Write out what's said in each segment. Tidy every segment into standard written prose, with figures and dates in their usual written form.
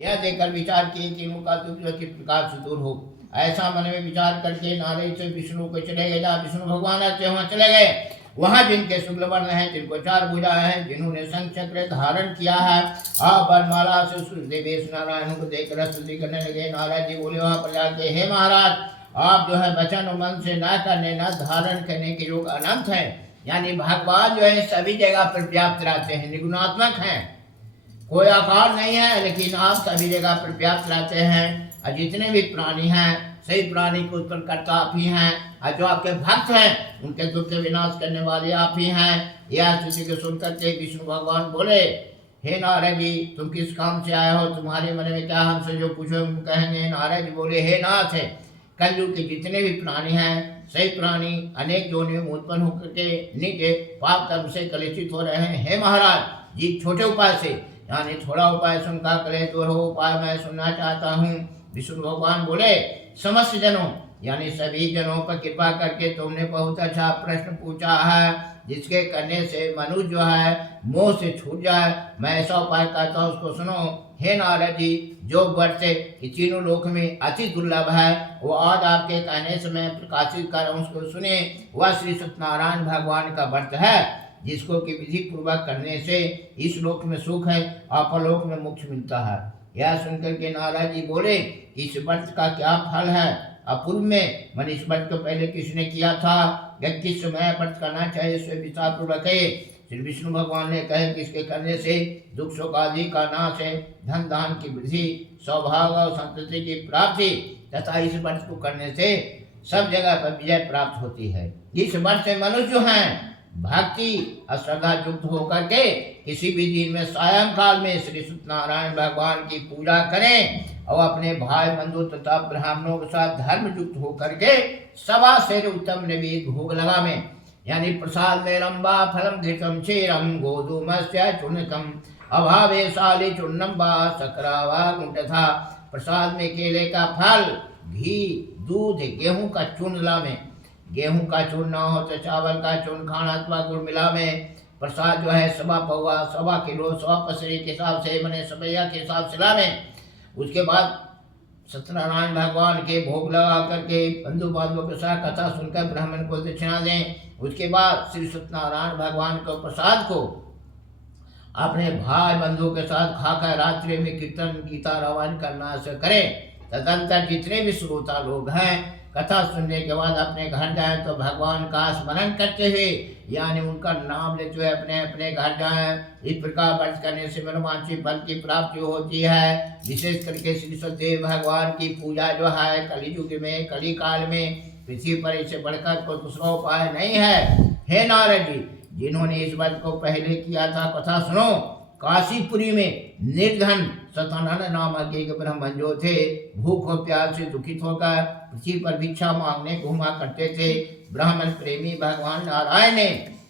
यह देखकर विचार किए कि इनका दुख किस प्रकार से दूर हो। ऐसा मन में विचार करके नारद से विष्णु को चले गए। जहाँ विष्णु भगवान रहते वहां चले गए। वहां जिनके शुक्ल वर्ण है, जिनको चार भुजाएं हैं, जिन्होंने शंख चक्र धारण किया है, आप वरमाला से सूर्यदेवेश नारायण को देखकर स्तुति करने लगे। नारद जी बोले वहां पर जाके, हे महाराज, आप जो है वचन और मन से न करने न धारण करने के योग अनंत है। यानी भगवान जो है सभी जगह पर व्याप्त रहते हैं, निर्गुणात्मक हैं, कोई आकार नहीं है, लेकिन आप सभी जगह पर व्याप्त रहते हैं। और जितने भी प्राणी हैं सही प्राणी को उत्पन्न करता आप ही हैं। और जो आपके भक्त हैं उनके दुख के विनाश करने वाले आप ही हैं। यह स्तुति को सुनकर के विष्णु भगवान बोले, हे नारद जी, तुम किस काम से आए हो? तुम्हारे मन में क्या? हमसे जो पूछो हम कहेंगे। नारद जी बोले, हे नाथ है, कलयुग के जितने भी प्राणी हैं सही प्राणी अनेक योनियों में उत्पन्न होकर के नीचे पाप कर्म से कलुषित हो रहे हैं। हे महाराज जी, छोटे उपाय से, यानी थोड़ा उपाय सुनकर कलेश दूर हो, उपाय मैं सुनना चाहता हूँ। विष्णु भगवान बोले, समस्त जनों यानी सभी जनों पर कृपा करके तुमने बहुत अच्छा प्रश्न पूछा है, जिसके करने से मनुष्य जो है मोह से छूट जाए। मैं ऐसा उपाय कहता हूँ, उसको सुनो। हे नारद जी, जो व्रत कि तीनों लोक में अति दुर्लभ है, वो आज आपके कहने से मैं प्रकाशित कर उसको सुने। वह श्री सत्यनारायण भगवान का व्रत है, जिसको कि विधि पूर्वक करने से इस लोक में सुख है, अपरलोक में मोक्ष मिलता है। यह सुनकर के नारद जी बोले, इस व्रत का क्या फल है? अपूर्व में मन इस व्रत को पहले किसने किया था, या किस समय व्रत करना चाहिए, इससे विचार पूर्वक है। श्री विष्णु भगवान ने कहे कि इसके करने से दुख शोक आदि का नाश है, धन दान की वृद्धि, सौभाग्य और संतति की प्राप्ति, तथा इस व्रत को करने से सब जगह पर विजय प्राप्त होती है। इस व्रत से मनुष्य जो है भक्ति और श्रद्धा युक्त होकर के किसी भी दिन में सायंकाल में श्री सत्यनारायण भगवान की पूजा करें और अपने भाई बंधु तथा ब्राह्मणों के साथ धर्म युक्त होकर के सवा शेर उत्तम नैवेद्य भोग लगावे। यानी प्रसाद में रंबा फलम घृतम क्षीरम गोधूमस्य चूर्णकम अभावे शाली चूर्णम वा सकरावा गुंठथा। प्रसाद में केले का फल, घी, दूध, गेहूं का चूर्ण लावे। गेहूं का चूर्ण ना हो तो चावल का चूर्ण खाना अथवा गुड़ मिलावे। प्रसाद जो है सवा पौवा, सवा किलो, 100 पसरी के हिसाब से मैंने सवैया के हिसाब से लावे। उसके बाद सत्यनारायण भगवान के भोग लगा करके बंधु बांधवों के साथ कथा सुनकर ब्राह्मण को दक्षिणा दें। उसके बाद श्री सत्यनारायण भगवान को प्रसाद को अपने भाई बंधुओं के साथ खाकर रात्रि में कीर्तन गीता रामायण करना से करें। तदंतर जितने भी श्रोता लोग हैं कथा सुनने के बाद अपने घर जाएं तो भगवान का स्मरण करते हुए यानी उनका नाम लेते हुए अपने अपने घर जाएं। इस प्रकार व्रत करने से मनोवांछित फल की प्राप्ति होती है। विशेष करके श्री सत्यदेव भगवान की पूजा जो है कलियुग में, कली काल में पृथ्वी पर इससे बढ़कर कोई दूसरा उपाय नहीं है। हे नारद जी, जिन्होंने इस व्रत को पहले किया था कथा सुनो। काशीपुरी में निर्धन सतानंद नामक एक ब्राह्मण जो थे, भूख और प्यास से दुखित होकर पृथ्वी पर भिक्षा मांगने घूमा करते थे। ब्राह्मण प्रेमी भगवान नारायण ने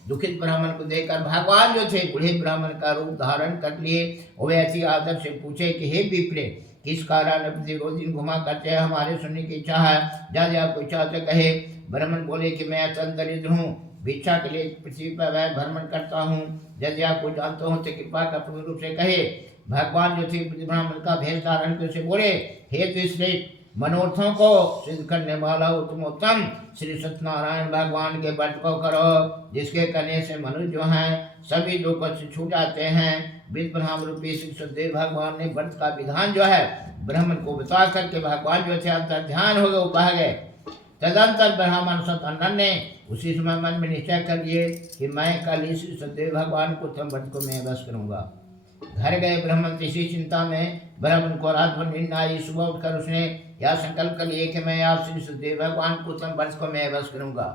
दुखित ब्राह्मण को देखकर भगवान जो थे बूढ़े ब्राह्मण का रूप धारण कर लिए। वे ऐसी आदर से पूछे कि हे विप्रे, किस कारण रोज दिन घुमा करते हैं? हमारे सुनने की इच्छा है, ज्यादा आपको इच्छा तो कहे। ब्राह्मण बोले कि मैं अत्यंत दरिद्र हूँ, भिक्षा के लिए पृथ्वी पर वह भ्रमण करता हूँ। यदि आपको जानते हो तो कृपा कर पूर्ण रूप से कहे। भगवान जो थे ब्राह्मण का भेष धारण करके बोले, हे तो श्रेष्ठ मनोरथों को सिद्ध करने वाला उत्तम श्री सत्यनारायण भगवान के व्रत को करो, जिसके करने से मनुष्य जो हैं सभी दुखों से छूट जाते हैं। विद ब्रह्म रूपी श्री सत्यदेव भगवान ने व्रत का विधान जो है ब्राह्मण को बता करके भगवान जो थे अंतर ध्यान हो गए, कहा गए। तदंतर ब्राह्मण सतानंद ने उसी समय मन में निश्चय कर लिए कि मैं कल इस सत्यदेव भगवान को उत्तम व्रत को मैं बस करूंगा। घर गए ब्राह्मण इसी चिंता में। ब्राह्मण को रात भर नींद आई। सुबह उठकर उसने यह संकल्प कर लिए कि मैं आप श्री सत्यदेव भगवान को उत्तम व्रत को मैं बस करूंगा।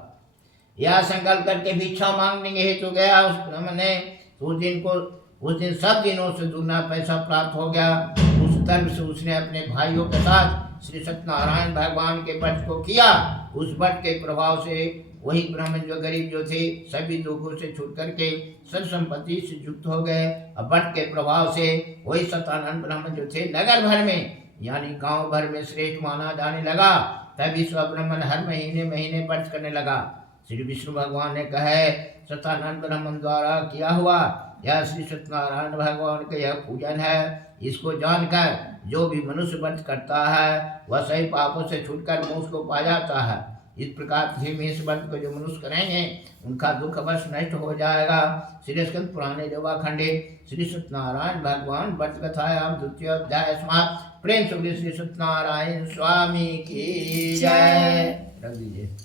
यह संकल्प करके भिक्षा मांगने हेतु गया। उस ब्राह्मण ने उस दिन सब दिनों से दूना पैसा प्राप्त हो गया। उस तर्क से उसने अपने भाइयों के साथ श्री सत्यनारायण भगवान के व्रत को किया। उस व्रत के प्रभाव से वही ब्राह्मण जो गरीब जो थे सभी दुखों से छूट करके सर्व संपत्ति से युक्त हो गए। व्रत के प्रभाव से वही सतानंद ब्राह्मण जो थे नगर भर में यानी गांव भर में श्रेष्ठ माना जाने लगा। तभी स्व ब्राह्मण हर महीने महीने व्रत करने लगा। श्री विष्णु भगवान ने कहे, सतानंद ब्राह्मण द्वारा किया हुआ यह श्री सत्यनारायण भगवान का यह पूजन है। इसको जानकर जो भी मनुष्य व्रत करता है वह सही पापों से छूटकर मोक्ष को पा जाता है। इस प्रकार इस व्रत को जो मनुष्य करेंगे उनका दुख अवश्य नष्ट हो जाएगा। श्री स्कंद पुराणे देवा खंडे श्री सत्यनारायण भगवान व्रत कथायाम द्वितीय अध्याय समाप्त। प्रेम से श्री सत्यनारायण स्वामी की जय। रख दीजिए।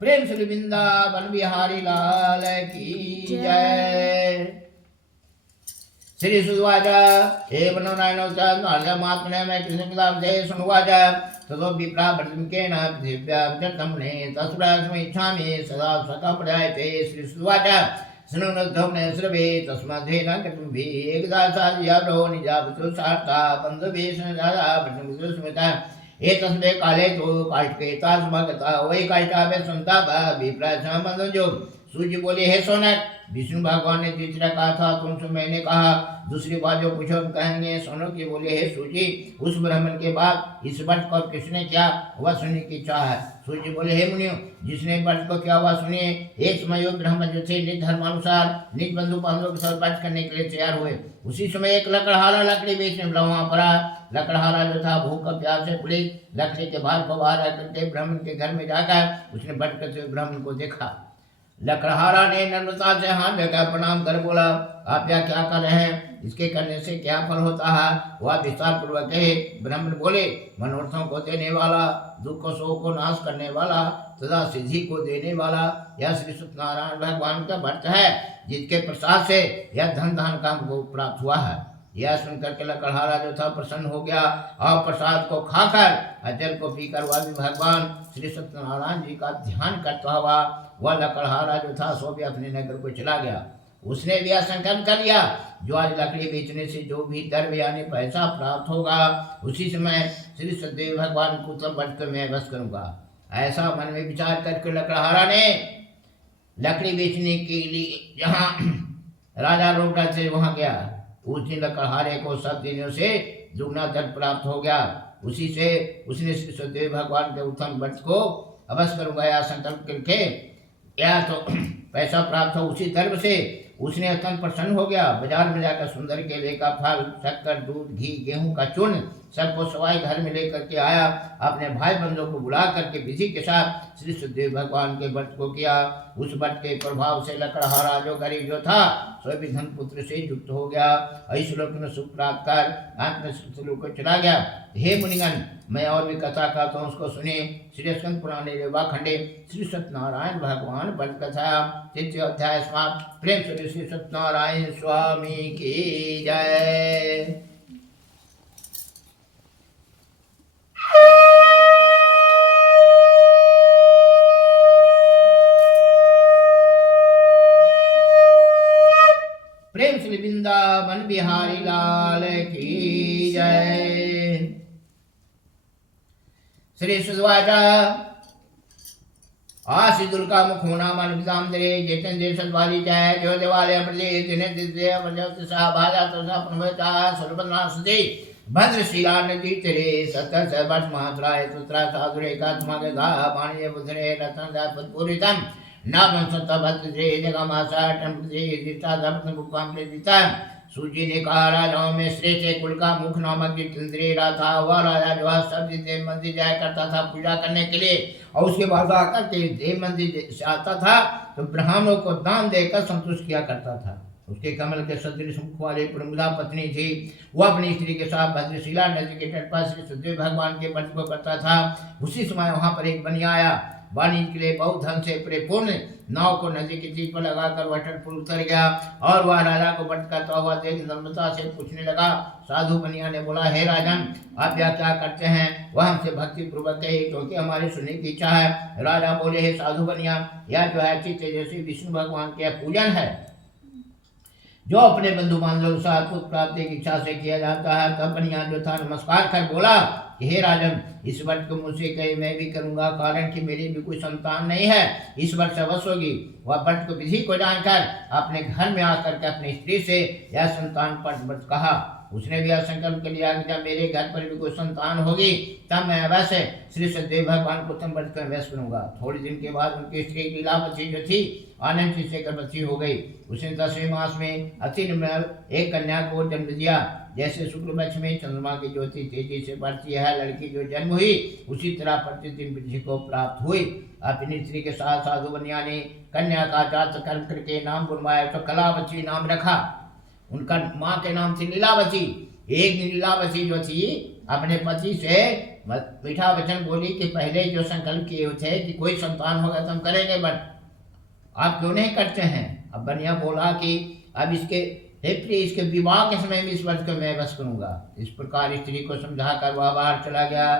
प्रेम श्री वृंदावन बिहारी लाल की जय। श्री सुवाच एव नारायणोत्तमात्मने मैं कृष्ण पितामहे सुनुवाच ततो विप्रा वर्तमकेन पृथिव्यां तस्मै इच्छामि सदा सकपडायते। श्री सुवाच शृणुनद्धम्ने श्रवे तस्माद्धेन कटुम्भि एकदा साध्यावरो निजावतु सार्था बन्धुभीषणजाता स्मृता एतस्मे काले तो काष्ठकेता समागता वही काष्ठाभे संताप विप्रासमंदो। सूर्य बोले हे सोनक विष्णु भगवान ने तीसरा कहा था तुमसे मैंने कहा दूसरी बात जो पूछो कहेंगे। सोनो की बोले हे सूर्य उस ब्राह्मण के बाद इस व्रत को किसने किया वह सुनने की इच्छा है। सूर्य बोले हे मुनियो जिसने व्रत को किया हुआ सुनिए। एक समय ब्राह्मण जो थे निज धर्मानुसार निज बंधु बांधवों के साथ व्रत करने के लिए तैयार हुए। उसी समय एक लकड़हारा लकड़ी बेचने वाला वहां पड़ा। लकड़हारा जो था भूख और प्यास से पीड़ित लकड़ी के भार को बाहर आकर के ब्राह्मण के घर में जाकर उसने व्रत करते हुए ब्राह्मण को देखा। लकड़हारा ने नम्रता से हाथ देकर प्रणाम कर बोला आप यहाँ क्या कर रहे हैं, इसके करने से क्या फल होता है। वह विस्तार पूर्वक कहे। ब्राह्मण बोले मनोरथों को देने वाला दुख शोक को नाश करने वाला तथा सिद्धि को देने वाला यह श्री सत्यनारायण भगवान का व्रत है जिसके प्रसाद से यह धन धान काम को प्राप्त हुआ है। यह सुनकर के लकड़हारा जो था प्रसन्न हो गया और प्रसाद को खाकर अजल को पीकर वह भी भगवान श्री सत्यनारायण जी का ध्यान करता हुआ वह लकड़हारा जो था सो भी अपने नगर को चला गया। उसने भी संकल्प कर लिया जो आज लकड़ी बेचने से जो भी द्रव्य यानी पैसा प्राप्त होगा उसी समय श्री सत्यदेव भगवान को तब व्रत कर मैं बस करूंगा। ऐसा मन में विचार करके लकड़हारा ने लकड़ी बेचने के लिए जहाँ राजा रोगड़ा थे वहां गया। उस दिन लकड़हारे को सब दिनों से दुगना धन प्राप्त हो गया। उसी से उसने श्री सत्यदेव भगवान के उत्तम व्रत को अवश्य करूंगा या संकल्प करके या तो पैसा प्राप्त हो उसी धर्म से उसने अत्यंत प्रसन्न हो गया। बाजार में जाकर सुंदर केले का फल शक्कर दूध घी गेहूं का चूर्ण सबको सवाई घर में लेकर के आया। अपने भाई बंधुओं को बुला करके विधि के साथ श्री सत्यदेव भगवान के व्रत को किया। उस व्रत के प्रभाव से लकड़हारा जो गरीब जो था सो भी धन पुत्र से युक्त हो गया। ऐश्वर्य में सुख प्राप्त कर अंत में श्लोक को चला गया। हे मुनिगण मैं और भी कथा कहता हूँ उसको सुने। श्री स्कंद पुराणे रेवा खंडे श्री सत्यनारायण भगवान व्रत कथा तृतीय अध्याय समाप्त। प्रेम से श्री सत्यनारायण स्वामी की जय। प्रेम श्री वृंदावन बिहारी लाल की जय। श्री सुवाच आशी दुर्गा मुखोना मन विदामदरे जेतन देशवाली जय जो देवालय प्रदेश जिन्हें दिव्य प्रजोत सा भाजा तो सा प्रभुता सर्वना सुदे भद्रशिला नदी तेरे सत्तर से वर्ष मात्राए तुत्रा साधुरे का तुम्हारे गा पानी बुधरे रतन दा पदपूरितम नाम सत्ता भद्रे जगमासा टम्पदे दिता दपन गुप्ताम दिता। सूजी ने कहा राजाओं में श्रेष्ठ कुल का मुख नामक जितेंद्रिय था। वह राजा जो है सब देव मंदिर जाया करता था पूजा करने के लिए और उसके बाद आकर के देव मंदिर से आता था तो ब्राह्मणों को दान देकर संतुष्ट किया करता था। उसके कमल के सदृश मुख वाली प्रमुदा पत्नी थी। वह अपनी स्त्री के साथ भद्रशिला नदी के तट पर श्री सत्यदेव भगवान के व्रत को करता था। उसी समय वहां पर एक बनिया आया। वाणी के लिए बहुत धन से परिपूर्ण नाव को नदी के तीर पर लगाकर वह तट पर उतर गया और वह राजा को व्रत करता हुआ देख नम्रता से पूछने लगा। साधु बनिया ने बोला हे राजन आप यह क्या करते हैं। वह हमसे भक्ति पूर्वक कहे क्योंकि हमारी सुनने की इच्छा है। राजा बोले हे साधु बनिया यह जो है अच्छी तेजस्वी विष्णु भगवान के पूजन है जो अपने बंधु बांधवों के साथ पुत्र प्राप्ति की इच्छा से किया जाता है। तब बनिया जो था नमस्कार कर बोला कि हे राजन इस व्रत को मुझसे कहे मैं भी करूंगा कारण कि मेरी भी कोई संतान नहीं है। इस वर्ष अवश्य होगी। वह व्रत को विधि को जानकर अपने घर में आकर के अपनी स्त्री से यह संतान पर व्रत कहा उसने भी यह संकल्प कर लिया कि जब मेरे घर पर भी कोई संतान होगी तब मैं अवश्य श्री सदैव भगवान को उत्तम व्रत का अभ्यास करूंगा। थोड़े दिन के बाद उनकी स्त्री लीलावती जो थी आनंद से गर्भवती हो गई। उसने 10वें मास में अति निर्मल एक कन्या को जन्म दिया। जैसे शुक्ल पक्ष में चंद्रमा की ज्योति तेजी से बढ़ती है, लड़की जो जन्म हुई उसी तरह प्रतिदिन वृद्धि को प्राप्त हुई। अपनी स्त्री के साथ साधु बनिया ने कन्या का जात कर्म करके नाम बुलवाया तो कलावती नाम रखा। उनका माँ के नाम थी लीलावती। एक दिन लीलावती जो थी अपने पति से मीठा वचन बोली कि पहले जो संकल्प किए थे कि कोई संतान होगा तो हम करेंगे, बट आप क्यों नहीं करते हैं। अब बनिया बोला कि अब इसके विवाह के समय में इस वर्ष को मैं बस करूंगा। इस प्रकार स्त्री को समझा कर वह बाहर चला गया।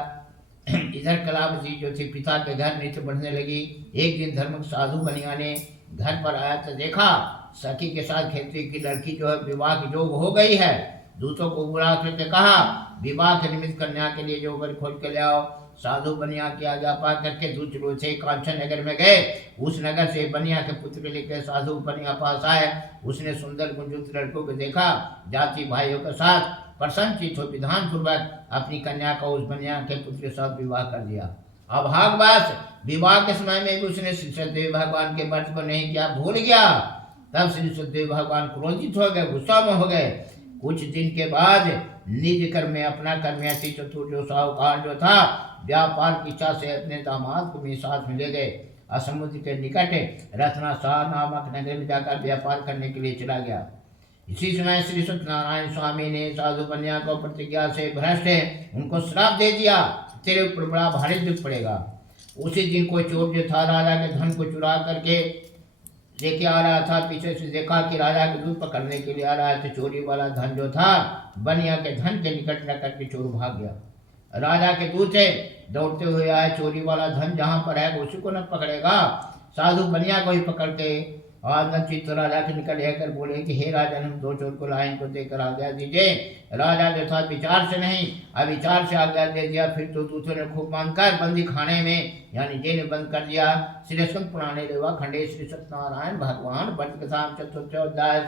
इधर कलावती जो थी पिता के घर नृत्य बढ़ने लगी। एक दिन धर्म साधु बनिया ने घर पर आया तो देखा सखी के साथ खेलती की लड़की जो है विवाह की जोग हो गई है। दूतों को बुला करके कहा विवाह के निमित्त कन्या के लिए जो वर खोज के ले आओ। साधु बनिया की आज्ञा पा करके दूत से कांचन नगर में गए। उस नगर से बनिया के पुत्र लेकर साधु बनिया पास आए। उसने सुंदर गुंजुत लड़कों को देखा, जाति भाइयों के साथ प्रसन्नचित हो विधान पूर्वक अपनी कन्या को उस बनिया के पुत्र के साथ विवाह कर दिया। अब भागवत विवाह के समय में भी उसने श्री सदैव भगवान के व्रत को नहीं किया, भूल गया। तब श्री सदैव भगवान क्रोधित हो गए, गुस्सा में हो गए। कुछ दिन के बाद निज कर्म में अपना कर्मयाती चतुर जो साहूकार जो था व्यापार की इच्छा से अपने दामाद को भी साथ में ले गए। समुद्र के निकट रत्नासार नामक नगर में जाकर व्यापार करने के लिए चला गया। इसी समय श्री सत्यनारायण स्वामी ने साधु बनिया को प्रतिज्ञा से भ्रष्ट है उनको श्राप दे दिया, तेरे ऊपर बड़ा भारी दुख पड़ेगा। उसी दिन कोई चोर जो था राजा के धन को चुरा करके लेके आ रहा था। पीछे से देखा कि राजा के दूध पकड़ने के लिए आ रहा है तो चोरी वाला धन जो था बनिया के धन के निकट न करके चोर भाग गया। राजा के दूत से दौड़ते हुए आए, चोरी वाला धन जहाँ पर है उसी को न पकड़ेगा, साधु बनिया को ही पकड़ के चित्त राजा के निकट लेकर बोले कि हे राजा हम दो चोर को लाए, इनको देकर आज्ञा दीजिए। राजा जो था विचार से नहीं अविचार से आज्ञा दे दिया। फिर तो दूसरों ने खूब मानकर बंदी खाने में यानी जेल में बंद कर दिया। श्री स्कंद पुराणे रेवा खंडे श्री सत्यनारायण भगवान व्रत कथा चतुर्थोध्याय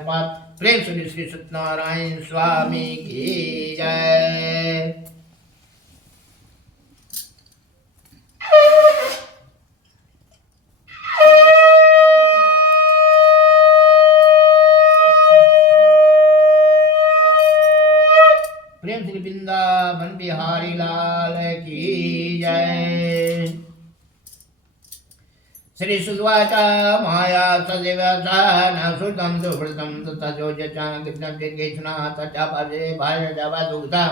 प्रेम श्री सत्यनारायण स्वामी की जय। प्रेम श्री वृंदावन बिहारी लाल की जय। श्री सुद्वाचा माया सदेव्याचा सुतम सुभृतम तथा जोजचा कृष्णम चिकेशना तथा पाजे भाय जावा दुग्धा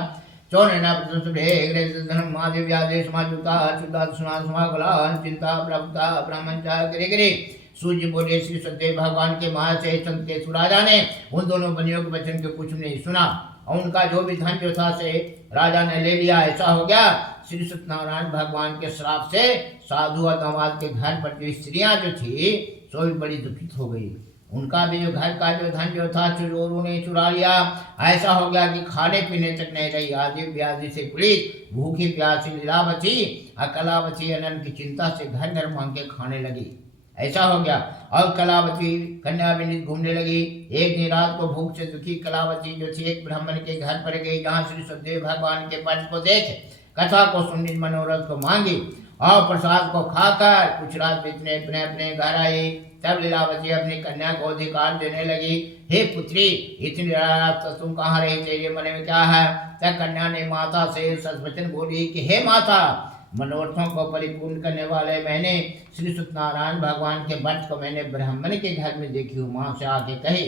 चौरना प्रसुभे ग्रेधनम मादेव्यादेश माजुता अच्युता सुना समागला चिंता प्रभुता ब्राह्मणचा गिरे गिरे सूर्य बोले श्री सदैव भगवान के माया से संत के सुराजा ने उन दोनों बनियों के वचन को कुछ नहीं सुना और उनका जो भी धन जो था से राजा ने ले लिया। ऐसा हो गया श्री सत्यनारायण भगवान के श्राप से साधु और दामाद के घर पर जो स्त्रियां जो थी सो भी बड़ी दुखित हो गई। उनका भी जो घर का जो धन जो था चोरों ने चुरा लिया। ऐसा हो गया कि खाने पीने तक नहीं रही। आदि व्याधि से पीड़ित भूखी प्यासी लीलावती कलावती अनंत की चिंता से घर घर मांग के खाने लगी। ऐसा हो गया और कलावती कन्या विनीत घूमने लगी। एक दिन रात को भूख से दुखी कलावती जो थी एक ब्राह्मण के घर पर गई, जहाँ श्री सदैव भगवान के व्रत को देख कथा को सुनने मनोरथ को मांगी और प्रसाद को खाकर कुछ रात बीतने अपने अपने घर आई। तब लीलावती अपनी कन्या को अधिकार देने लगी। हे पुत्री इतनी रात तुम कहाँ रही, तेरे मन में क्या है। तब कन्या ने माता से सचवचन बोली कि हे माता मनोरथों को परिपूर्ण करने वाले मैंने श्री सत्यनारायण भगवान के व्रत को मैंने ब्राह्मण के घर में देखी हूँ, माँ से आके कही।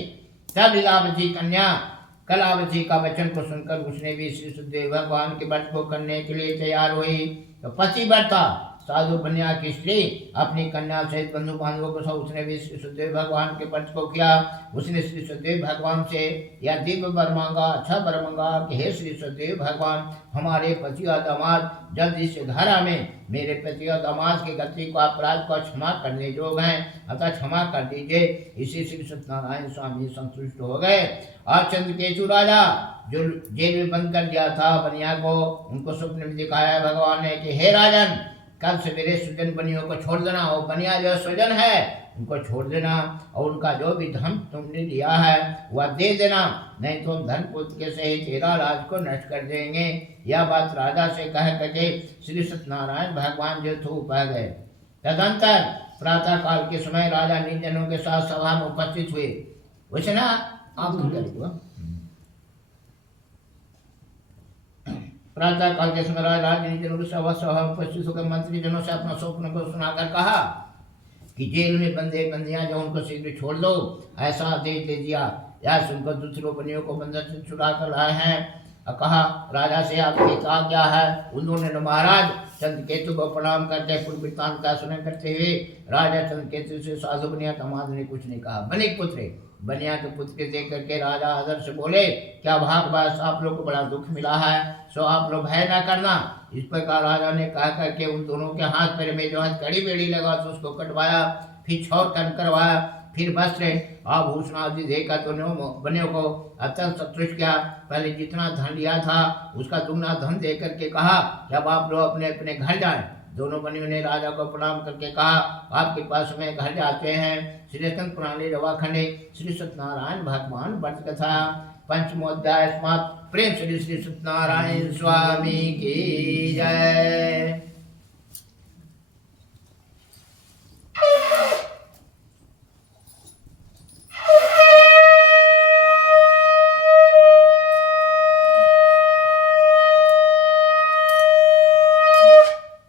तब लीलावती कन्या कलावती का वचन को सुनकर उसने भी श्री सदैव भगवान के व्रत को करने के लिए तैयार हुई। तो पति व्रत था साधु बनिया की स्त्री अपनी कन्या सहित बंधु बांधवों को सब उसने भी श्री सदैव भगवान के व्रत को किया। उसने श्री सदैव भगवान से यह दिव्य वर मांगा, अच्छा वर मांगा कि हे श्री सदैव भगवान हमारे पति और दामाद जल्दी से घर आवे। मेरे पति और दामाद की गति को अपराध को क्षमा करने योग्य हैं, अतः क्षमा कर दीजिए। इसी श्री सत्यनारायण स्वामी संतुष्ट हो गए और चंद्रकेतु राजा जो जेल में बंद कर दिया था बनिया को, उनको स्वप्न में दिखाया भगवान ने कि हे राजन कल सवेरे सुजन बनियों को छोड़ देना। वो बनिया जो स्वजन है उनको छोड़ देना और उनका जो भी धन तुमने लिया है वह दे देना, नहीं तो हम धन पुत्र के सहित तेरा राज को नष्ट कर देंगे। यह बात राजा से कह करके श्री सत्यनारायण भगवान जो थे पा गए। तदंतर प्रातः काल के समय राजा निज जनों के साथ सभा में उपस्थित हुए। वैसे ना आप प्रातः काल के समय राजा निज जनों के सभा में उपस्थित होकर मंत्री जनों से अपना स्वप्न को सुनाकर कहा कि जेल में बंदे बंदियां जो उनको शीघ्र छोड़ दो, ऐसा आदेश दे दिया। यह सुनकर दूसरों बंदियों को बंधन से छुड़ा कर लाए हैं। कहा राजा से आपकी कहा क्या है। उन्होंने महाराज चंद्रकेतु को प्रणाम करते पूर्व वृत्तांत का सुनन करते हुए राजा चंद्रकेतु से साधु बनिया दामाद ने कुछ नहीं कहा। बनिक पुत्र बनिया के पुत्र के देख करके राजा आदर से बोले, क्या भागवश आप लोग को बड़ा दुख मिला है, सो आप लोग भय ना करना। इस प्रकार राजा ने कहा करके उन दोनों के हाथ पैर में जो है कड़ी बेड़ी लगा तो उसको कटवाया, फिर छौर करवाया, फिर वस्त्र आभूषण आदि देकर दोनों बनियों को अत्यंत संतुष्ट किया। पहले जितना धन लिया था उसका दुगना धन दे करके कहा कि अब आप लोग अपने अपने घर जाएं। दोनों बनियों ने राजा को प्रणाम करके कहा आपके पास में घर जाते हैं। श्री स्कंद पुराणे रवाखंडे श्री सत्यनारायण भगवान व्रत कथा पंचमोध्याय समाप्त। प्रेम श्री श्री सत्यनारायण स्वामी की जय।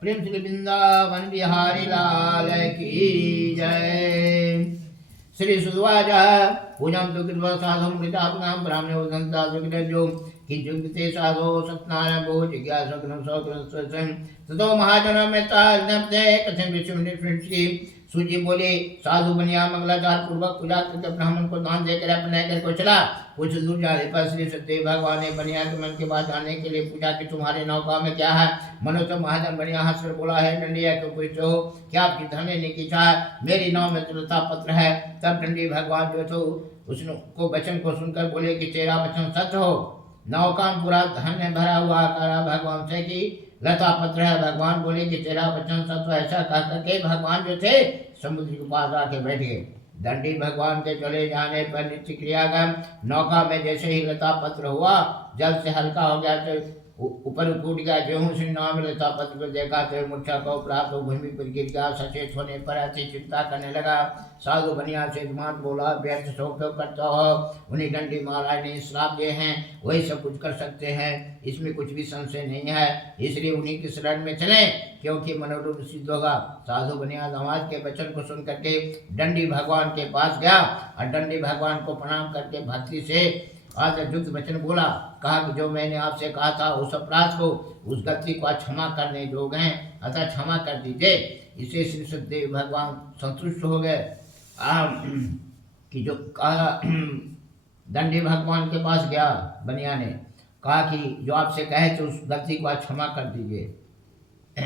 प्रेम श्री वृंदावन बिहारी लाल की जय। श्री सुवाच पूजम तो कृपा साधु मृतापनाम ब्राह्मणे उदंता सुखितो किंचुक्ते साधो सत्यनारायण भो जिज्ञासा सौकृत ततो महाजन में ताजनपते कथन विष्णु निष्ठी सूची बोले साधु बनिया मंगलाचार पूर्वक पूजा करके ब्राह्मण को दान देकर अपने घर को चला। कुछ दूर जाने पर श्री सत्य भगवान ने बनिया के मन के बाद जाने के लिए पूछा कि तुम्हारे नौका में क्या है। मनो तो महाजन बनिया हंसकर बोला है डंडिया क्यों पूछते हो, क्या आपकी धन लेने की इच्छा है। मेरी नाव में तुलता पत्र है। तब डंडी भगवान जो थे उसको वचन को सुनकर बोले कि तेरा वचन सत्य हो। नौका पूरा धन में भरा हुआ करा भगवान से कि लता पत्र है। भगवान बोले कि तेरा वचन सत्य। ऐसा कह करके भगवान जो थे समुद्र के पास आके बैठ गए। दंडी भगवान के चले जाने पर नित्य क्रियागम नौका में जैसे ही लता पत्र हुआ जल से हल्का हो गया तो ऊपर टूट गया। जो श्री नाम लता पत्र को देखा तो मूर्छा को प्राप्त हो भूमि पर गिर गया। सचेत होने पर ऐसी चिंता करने लगा। साधु बनिया से मात बोला व्यर्थ शोक करता हो, उन्हें डंडी महाराज ने श्राप दिए हैं, वही सब कुछ कर सकते हैं, इसमें कुछ भी संशय नहीं है। इसलिए उन्हीं की शरण में चले क्योंकि मनोरूप सिद्ध होगा। साधु बनिया समाज के वचन को सुन करके डंडी भगवान के पास गया और डंडी भगवान को प्रणाम करके भक्ति से आज युक्त वचन बोला। कहा कि जो मैंने आपसे कहा था उस अपराध को उस गति को क्षमा करने योग्य हैं, अतः क्षमा कर दीजिए। इसे श्री सत्यदेव भगवान संतुष्ट हो गए कि जो कहा दंडी भगवान के पास गया बनिया ने कहा कि जो आपसे कहे तो उस गलती को क्षमा कर दीजिए।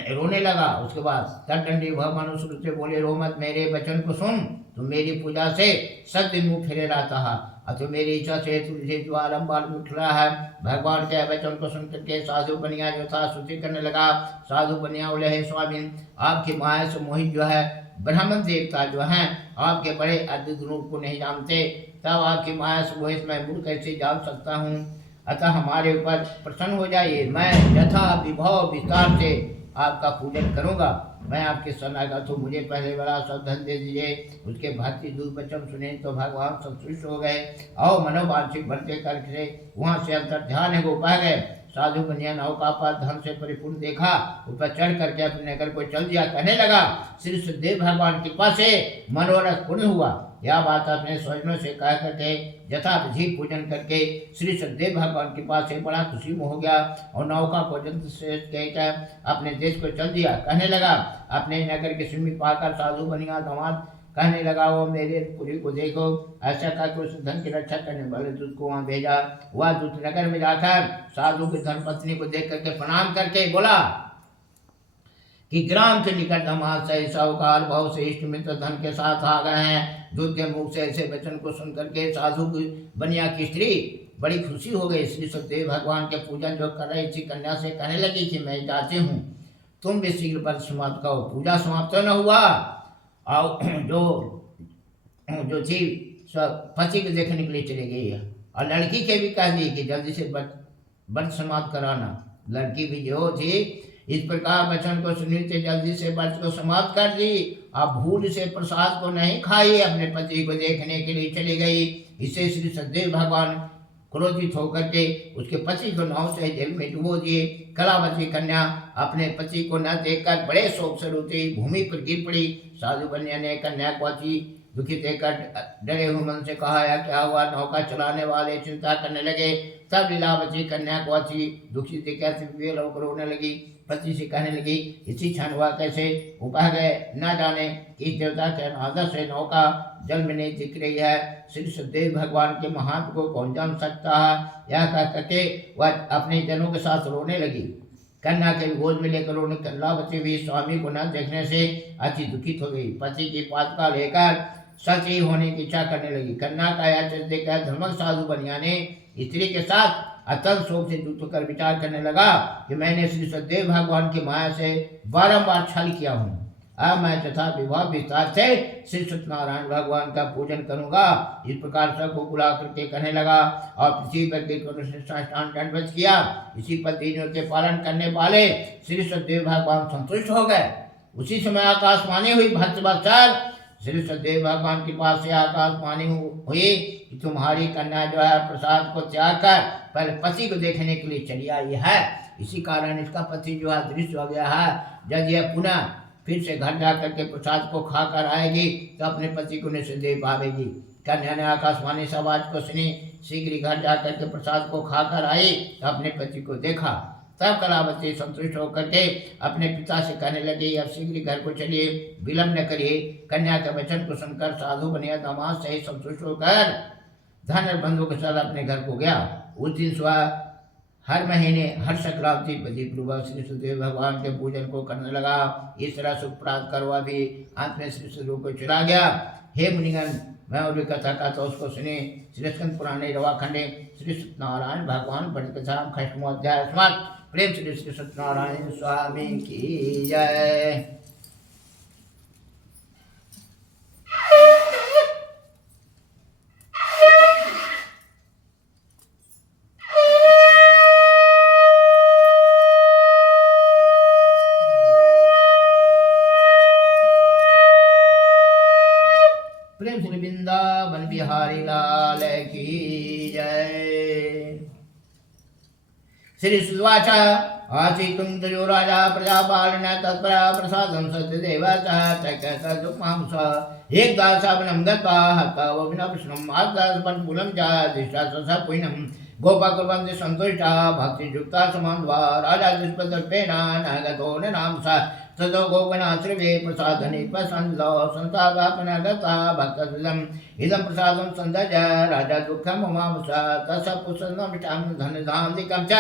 रोने लगा। उसके बाद तब डंडी भगवान उस से बोले रो मत, मेरे वचन को सुन। तो मेरी पूजा से सद मुँह फेरे रहता है, अतो मेरी इच्छा से तुझे बारम्बार उठ रहा है। भगवान के वचन को सुन करके साधु बनिया जो था स्तुति करने लगा। साधु बनिया बोले हे स्वामी, आपकी माया से मोहित जो है ब्राह्मण देवता जो हैं आपके बड़े अद्भुत रूप को नहीं जानते, तब आपकी माया से मोहित मैं मूर्ख कैसे जान सकता हूँ। अतः हमारे ऊपर प्रसन्न हो जाइए, मैं यथा विभव विस्तार से आपका पूजन करूँगा। मैं आपके शरणागत हूँ, मुझे पहले बड़ा सब धन दे दीजिए। उसके भक्ति दूत वचन सुने तो भगवान संतुष्ट हो गए और मनोवांछित भरते करके वहाँ से अंतर ध्यान है वो पा गए। साधु बनिया नौका पर धन से परिपूर्ण देखा, ऊपर चढ़ करके अपने नगर को चल दिया। कहने लगा श्री सुखदेव भगवान की कृपा से मनोरथ पूर्ण हुआ। यह बात अपने स्वजनों से कह करके यथा विधि पूजन करके श्री सुखदेव भगवान की कृपा से बड़ा खुशी में हो गया और नौका को जंत से कहकर अपने देश को चल दिया। कहने लगा अपने नगर के समीप पाकर साधु बनिया दामाद कहने लगा वो मेरे पुरी को देखो। ऐसा कहकर उस धन की रक्षा करने वाले दूत को वहाँ भेजा। वह दूत नगर में जाकर साधु की धर्म पत्नी को देख करके प्रणाम करके बोला कि ग्राम के निकट हमारे साहूकार बहुत से इष्ट मित्र धन के साथ आ गए हैं। दूत के मुख से ऐसे वचन को सुन करके साधु बनिया की स्त्री बड़ी खुशी हो गई। श्री सुखदेव भगवान के पूजन जो कर रही थी कन्या से कहने लगी कि मैं चाहती हूँ तुम भी शीघ्र पर समाप्त करो। पूजा समाप्त न हुआ और जो जो थी सब पति को देखने के लिए चली गई है। और लड़की के भी कह दी कि जल्दी से व्रत समाप्त कराना। लड़की भी जो थी इस प्रकार वचन को सुनी थे, जल्दी से व्रत को समाप्त कर दी। अब भूल से प्रसाद को नहीं खाई, अपने पति को देखने के लिए चली गई। इससे श्री सददेव भगवान क्रोधित होकर के उसके पति को नाव से जल में डुबो दिए। कलावती कन्या अपने पति को न देखकर बड़े शोक से रोती भूमि पर गिर पड़ी। साधु बनिया ने कन्या को अति दुखित देखकर डरे हुए मन से कहा, या क्या हुआ? नौका चलाने वाले चिंता करने लगे। तब लीलावती कन्या को अति दुखित देखकर रोने लगी। पति से कहने लगी, इसी क्षण हुआ कैसे? वो कह गए, न जाने इस देवता के अनादर से नौका जल में नहीं दिख रही है। श्री सददेव भगवान के महात्म को कौन जान सकता है? यह कह करके वह अपने जनों के साथ रोने लगी। कन्या के गोद में लेकर रोने कलावती भी स्वामी को न देखने से अति दुखित हो गई। पति की पादुका लेकर सती होने की इच्छा करने लगी। कन्या का यह चित्र देखकर धर्मक साधु बनिया ने स्त्री के साथ अतल शोक से युक्त होकर विचार करने लगा कि मैंने श्री सददेव भगवान की माया से बारंबार छल किया हूँ। अब मैं तथा विवाह विस्तार से श्री सत्यनारायण भगवान का पूजन करूंगा। इस प्रकार सबको बुला करके कहने लगा और पृथ्वी पर साष्टांग दंडवत किया। इसी पर तीनों के पालन करने वाले श्री सददेव भगवान संतुष्ट हो गए। उसी समय आकाशवाणी हुई, भक्तवत्सल श्री सददेव भगवान के पास से आकाशवाणी हुई कि तुम्हारी कन्या जो है प्रसाद को त्याग कर पहले पति को देखने के लिए चली आई है। इसी कारण इसका पति जो है दृश्य हो गया है। जब यह पुनः फिर से घर जा करके प्रसाद को खाकर आएगी तो अपने पति को निश्चय दे पावेगी। कन्या ने आकाशवाणी से आवाज को सुनी, शीघ्र ही घर जा करके प्रसाद को खाकर आई तो अपने पति को देखा। तब कलावती संतुष्ट होकर के अपने पिता से कहने लगी, अब शीघ्र घर को चलिए, विलम्ब न करिए। कन्या के वचन को सुनकर साधु बनिया दामाद सहित संतुष्ट होकर धन बंधु के साथ अपने घर को गया। उस दिन सुबह हर महीने हर संक्रांति पति पूर्वक श्री सददेव भगवान के पूजन को करने लगा। इस तरह सुख प्राप्त करवा भी अंत में श्री सददेव को चला गया। हे मुनिगण, मैं और भी कथा का तो उसको सुने। श्री स्कंद पुराणे रवाखंडे श्री सत्यनारायण भगवान पठकथा खष्टमो अध्याय समाप्त। प्रेम श्री श्री सत्यनारायण स्वामी की जय। प्रेम श्री वृंदावन बिहारी लाल की जय। श्री सुवाच आसीतुं तयो राजा प्रजापालन तत्परा प्रसादं सत्यदेवतामांस एकदा सावनं गत्वा हत्वा विष्णुम् आत्मूलं च दिशा सपुइनं गोपा कुर्वन्ति सन्तुष्टा भक्तियुक्ता समान्वा राजा दुष्पदर्पेण न गतो न नाम स ततो गोगणाश्रवे प्रसादने प्रसन्नो संतापापनगता भक्तसुदम् इदं प्रसादं सन्दज राजा दुःखं ममांस तस्य पुष्पमिष्टां धनधान्तिकं च।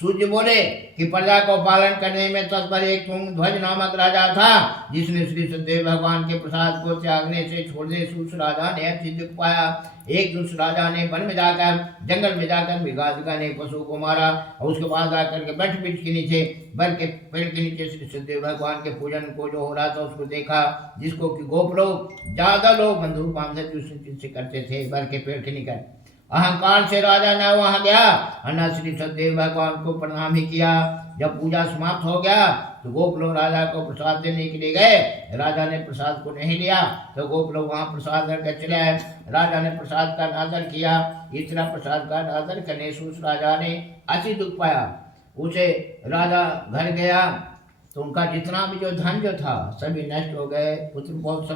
सूर्य बोले कि प्रजा को पालन करने में तत्पर एक ध्वज नामक राजा था, जिसने श्री सददेव भगवान के प्रसाद को त्यागने से छोड़ने सूस राजा ने अति दुख पाया। एक दूसरे राजा ने वन में जाकर जंगल में जाकर मृगाधिका ने पशु को मारा और उसके बाद आकर के बैठ वृक्ष के नीचे बर के पेड़ के नीचे श्री सददेव भगवान के पूजन को जो हो रहा था उसको देखा, जिसको कि गोप लोग ज्यादा लोग बंधु बांधव से करते थे बर के पेड़ के निकट। अहंकार से राजा ने वहां गया अन्ना श्री सददेव भगवान को प्रणाम ही किया। जब पूजा समाप्त हो गया तो गोप लोग राजा को प्रसाद देने के लिए गए। राजा ने प्रसाद को नहीं लिया तो गोप लोग वहां प्रसाद लेकर चले आए। राजा ने प्रसाद का अनादर किया। इस तरह प्रसाद का अनादर करने से उस राजा ने अति दुख पाया। उसे राजा घर गया तो उनका जितना भी जो धन जो था सभी नष्ट हो गए, पुत्र पौत्र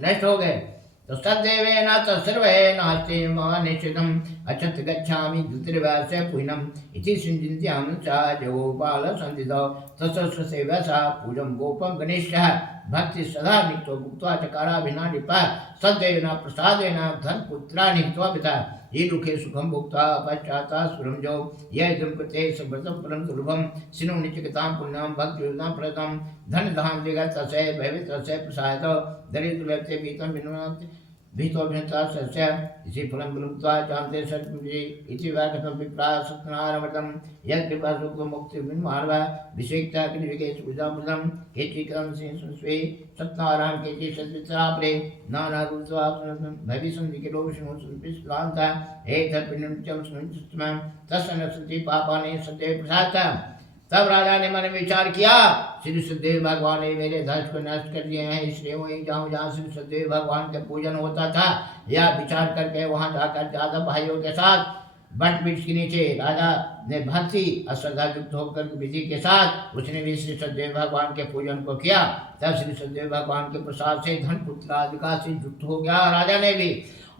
नष्ट हो गए। तो सदैवेन तत्सर्वेण नास्ति निश्चितम् अचत गच्छामि द्वितीयवर्षे पुनम् इति सिञ्चिन्त्यां च गोपालसन्धितौ ततस्सेवसा पूजं गोपं गणेशः भक्ति सदा नित्यो भुक्त्वा चकाराभिनानिपः सदैवेन प्रसादेन धनपुत्राणि त्वपिता ये दुखे सुखम भुक्त्वा पश्चाता सुरंजो यह दंपते सुव्रतं परं दुर्लभं सिनो नित्यकतां पुण्यं भक्तियुक्तां प्रदं धन धाम जगत तस्य भवित तस्य प्रसाद दरिद्र व्यक्ति बीतम विनोद भीतोभिन्नता सस्य इसी फलं विलुप्त्वा जानते सर्वविजय इति वाक्यं विप्राय सत्यनारायणमतं यत्कृपा सुख मुक्ति विन्मार्ग विशेषता कृविके सुजामृतं केचिकं स्वे सत्यनारायण केचि सत्वित्राप्रे नाना रूपा भविष्यं विकिलो विष्णु संपिष्लान्ता एतत्पिण्डं स्मृतिस्तमं तस्य न सति पापानि सत्य प्रसादः। तब राजा ने मन में विचार किया, श्री सुखदेव भगवान ने मेरे धर्ष को नष्ट कर दिए हैं, इसलिए वहीं जाऊं जहाँ श्री सुखदेव भगवान का पूजन होता था। यह विचार करके वहां जाकर यादव भाइयों के साथ बट वृक्ष के नीचे राजा ने भक्ति अश्रद्धा युक्त होकर विधि के साथ उसने भी श्री सुखदेव भगवान के पूजन को किया। तब श्री सुखदेव भगवान के प्रसाद से धन पुत्र आदि का से युक्त हो गया राजा ने भी,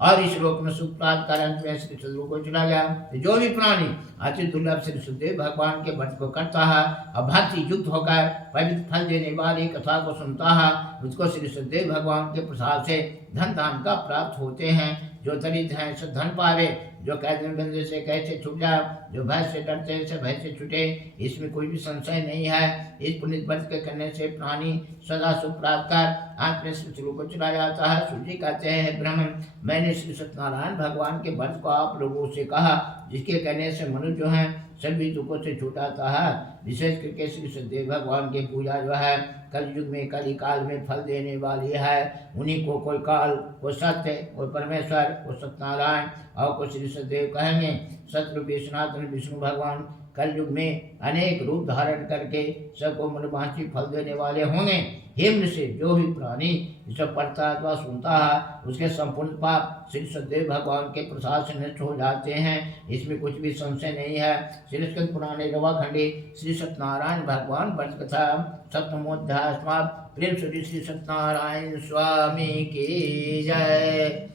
और इस लोक में सुख प्राप्त कर अंत में श्री सदगुरु को चला गया। जो भी प्राणी अति दुर्लभ श्री सुखदेव भगवान के व्रत को करता है और भक्ति युक्त होकर पवित्र फल देने वाली कथा को सुनता है, उसको श्री सुखदेव भगवान के प्रसाद से धन दान का प्राप्त होते हैं। जो दरिद्र है सो धन पावे, जो कैसे बंधे से कैसे छूट जाए, जो भय से डरते हैं से भय से छूटे, इसमें कोई भी संशय नहीं है। इस पुण्य व्रत के करने से प्राणी सदा सुख प्राप्त कर अंत में श्री सदगुरु को चला जाता है। सूर्य कहते हैं ब्रह्मन, मैंने श्री सत्यनारायण भगवान के व्रत को आप लोगों से कहा, जिसके कहने से मनुष्य जो है सभी दुखों से छुटाता है। विशेष करके श्री सत्यदेव भगवान की पूजा जो है कलयुग में कली काल में फल देने वाली है। उन्हीं को कोई काल, कोई सत्य, कोई परमेश्वर, कोई सत्यनारायण और कोई श्री सत्यदेव कहेंगे। सतरूपी सनातन विष्णु भगवान कलयुग में अनेक रूप धारण करके सबको मनोवांछित फल देने वाले होंगे। हिम्न से जो भी प्राणी सब पढ़ता अथवा सुनता है उसके संपूर्ण पाप श्री सत्यदेव भगवान के प्रसाद से नष्ट हो जाते हैं, इसमें कुछ भी संशय नहीं है। श्री स्कंद पुराणे रवाखंडी श्री सत्यनारायण भगवान व्रत कथा सप्तमोध्याय समाप्त। प्रेम श्री श्री सत्यनारायण स्वामी की जय।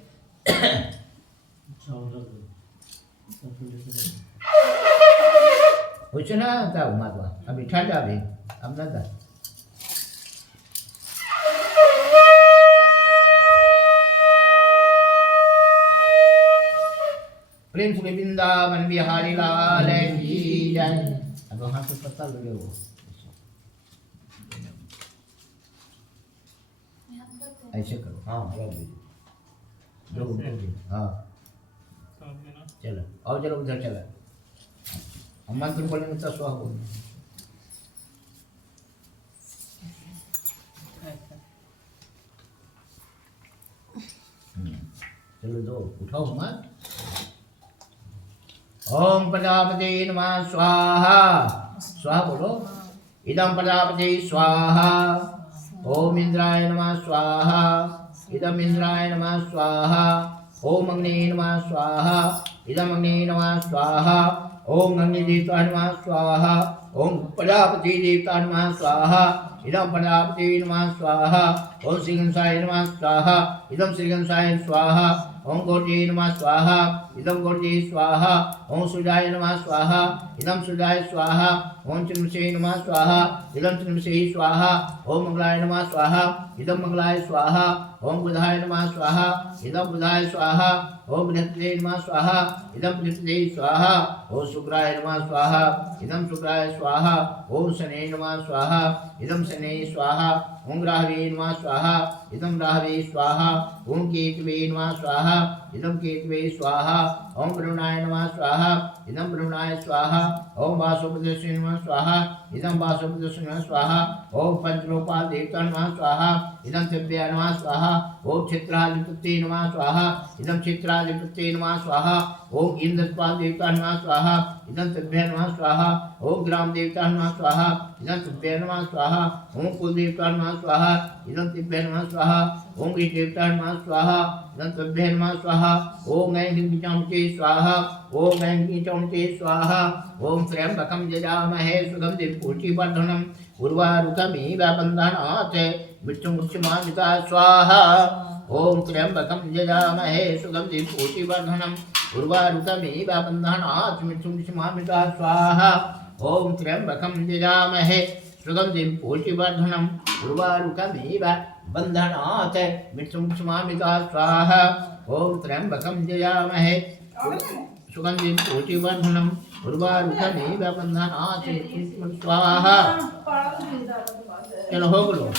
कुछ ना था माधवा, अभी ठंडा भी अब ना था। प्रेम से वृंदावन बिहारी लाल की जय। अब वहाँ पे पता लगे वो ऐसे करो, हाँ जो हाँ चलो और चलो उधर चला मंत्र बोलेंगे तो स्वाहा बोलेंगे। चलो दो उठाओ मत। ओम प्रजापति नमः स्वाहा, स्वाहा बोलो। इदम प्रजापति स्वाहा। ओम इंद्राय नमः स्वाहा। इदम इंद्राय नमः स्वाहा। ओम अग्ने नमः स्वाहा। इदम अग्ने नमः स्वाहा। ओम अग्नि देवता नमः स्वाहा। ओम प्रजापति देवता नमः स्वाहा। इदम प्रजापति नमः स्वाहा। ओम श्री गणेशाय नमः स्वाहा। इदम श्री गणेशाय स्वाहा। ओम गौरी नमः स्वाहा। इदम गौरी स्वाहा। ओम सुजाय नमः स्वाहा। इदम सुजाय स्वाहा। ओम चिन्मसे नमः स्वाहा। इदम चिन्मसे स्वाहा। ओम मंगलाय नमः स्वाहा। इदम मंगलाय स्वाहा। ओम बुधाय नमः स्वाहा। इदम बुधाय स्वाहा। ओम बृहस्पते नमः स्वाहा। इदम बृहस्पते स्वाहा। ओम शुक्राय नमः स्वाहा। इदम शुक्राय स्वाहा। ओम शने नमः स्वाहा। इदम शने स्वाहा। ओम राहवे नमः स्वाहा। इदम राहवे स्वाहा। ओम केतवे नमः स्वाहा। इदम केतवे स्वाहा। ओम वरुणाय नमः स्वाहा। इदम वरुणाय स्वाहा। ओम वासुपदस्य नमः स्वाहा। इदम वासुपदस्य नमः स्वाहा। ओम पंचलोपाल देवता नमः स्वाहा। इदम तिव्या नमः स्वाहा। ओम चित्राधिपते नमः स्वाहा। इदम चित्राधिपते नमः स्वाहा। ओम इंद्रपाल देवता नमः स्वाहा। इदम तिव्या नमः स्वाहा। ओम ग्राम देवता नमः स्वाहा। इदम तिव्या नमः स्वाहा। ओम कुल देवता नमः स्वाहा। इदम तिव्या नमः स्वाहा। ओम गीत देवता नमः स्वाहा। इदम तिव्या नमः स्वाहा। ओम ऐंगिचौंते स्वाहा। ओम ऐंगिचौंते स्वाहा। ओम त्र्यंबकं यजामहे सुगंधिं पुष्टिवर्धनम् उर्वारुकमिव बन्धनात् मृत्युमुच्यमामिता स्वाहा। ओम त्र्यंबकं यजामहे सुगंधिं पुष्टिवर्धनम् उर्वारुकमिव बन्धनात् मृत्युमुच्यमामिता स्वाहा। ओम त्र्यंबकं यजामहे सुगंधिं पुष्टिवर्धनम् उर्वारुकमिव बन्धनात् मृत्युमुच्यमामिता स्वाहा। ओम त्र्यंबकं यजामहे सुगंधिं पुष्टिवर्धनम् उर्वारुकमिव बन्धनात् मृत्युमुच्यमामिता स्वाहा। चलो हो बोलो,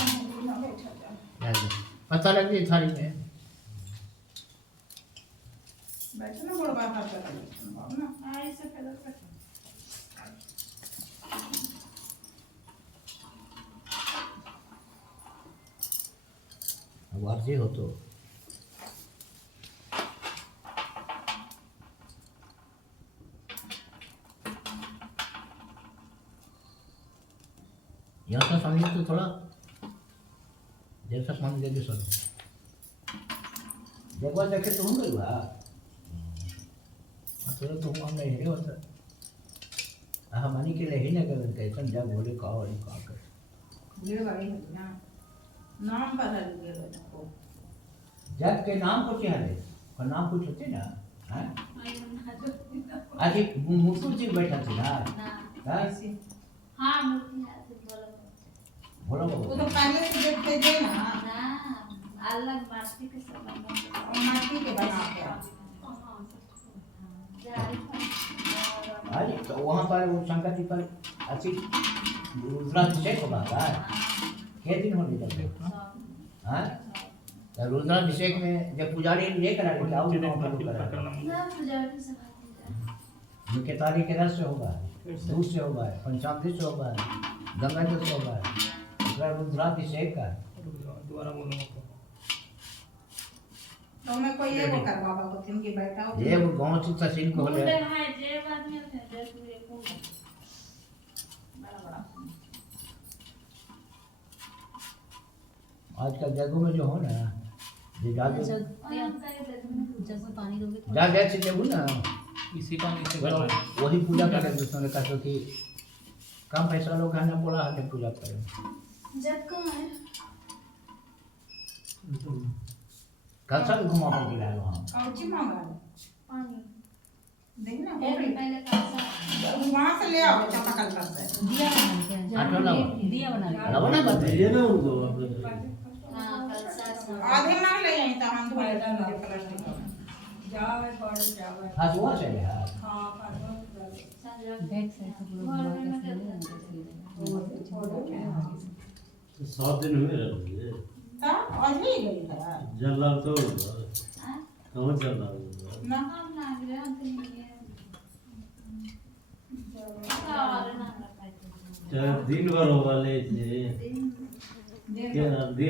पता लग गई थाली में। बैठो ना गोड़ बाहर कर ना आई से पैदल बैठो वार्षिक हो तो यहाँ का संगीत तो थोड़ा जैसा पानी देके सुनो देखो देखे तो हम गई बा थोड़ा तो हम नहीं है होता मनी के लिए ही ना कर कैसे जब बोले का और का कर ये वाली है ना नाम पता नहीं है को जग के नाम को क्या है और नाम कुछ होते ना हैं आज मुकुट जी बैठा थे ना ऐसे हाँ मूर्ति है बोलो वो बोलो तो पहले से देखते थे ना ना अलग माटी के संबंध और माटी के बना के आज तो वहाँ पर वो शंकर जी पर अच्छी रुद्राभिषेक होगा क्या दिन होने लगे हाँ तो रुद्राभिषेक में जब पुजारी लेकर आए क्या उस गाँव पर केतारी के रस से होगा दूध से होगा पंचामृत से होगा गंगा जल से होगा दूसरा रुद्राभिषेक का दोबारा बोलो तो मैं कोई ये वो करवा बाबू तुम की बैठा हो ये वो गाँव से तहसील को कुंड ले है जे बाद में थे जैसे ये कुंड बड़ा बड़ा आजकल जगहों में जो हो ना ये जादू और हम कहे जब में पानी दोगे जा जैसे जगह ना इसी पानी से वो वही पूजा करें दूसरों ने कहा कि कम पैसा लोग खाना बोला हटे पूजा करें जब कहाँ है कल सब घुमा के लाए वहाँ कौची मांगा पानी देखना पहले कैसा वहाँ से ले आओ चापाकल करते दिया बना के आटो लाओ दिया बना के लाओ ना बताइए ये ना उनको हाँ कलसा आधे मांग ले यहीं तो हम धोए डाल के प्लास्टिक में जावे बड़े जावे हाँ वो चले यार हाँ पर संजय बैग से सब लोग घर बुला में के क्या 7 दिन हुए रहे ता आज ही गई था जल्ला तो हाँ कौन चल रहा है ना हम ना गए हम तो नहीं गए और ना दिन भर वाले थे दिन क्या दिन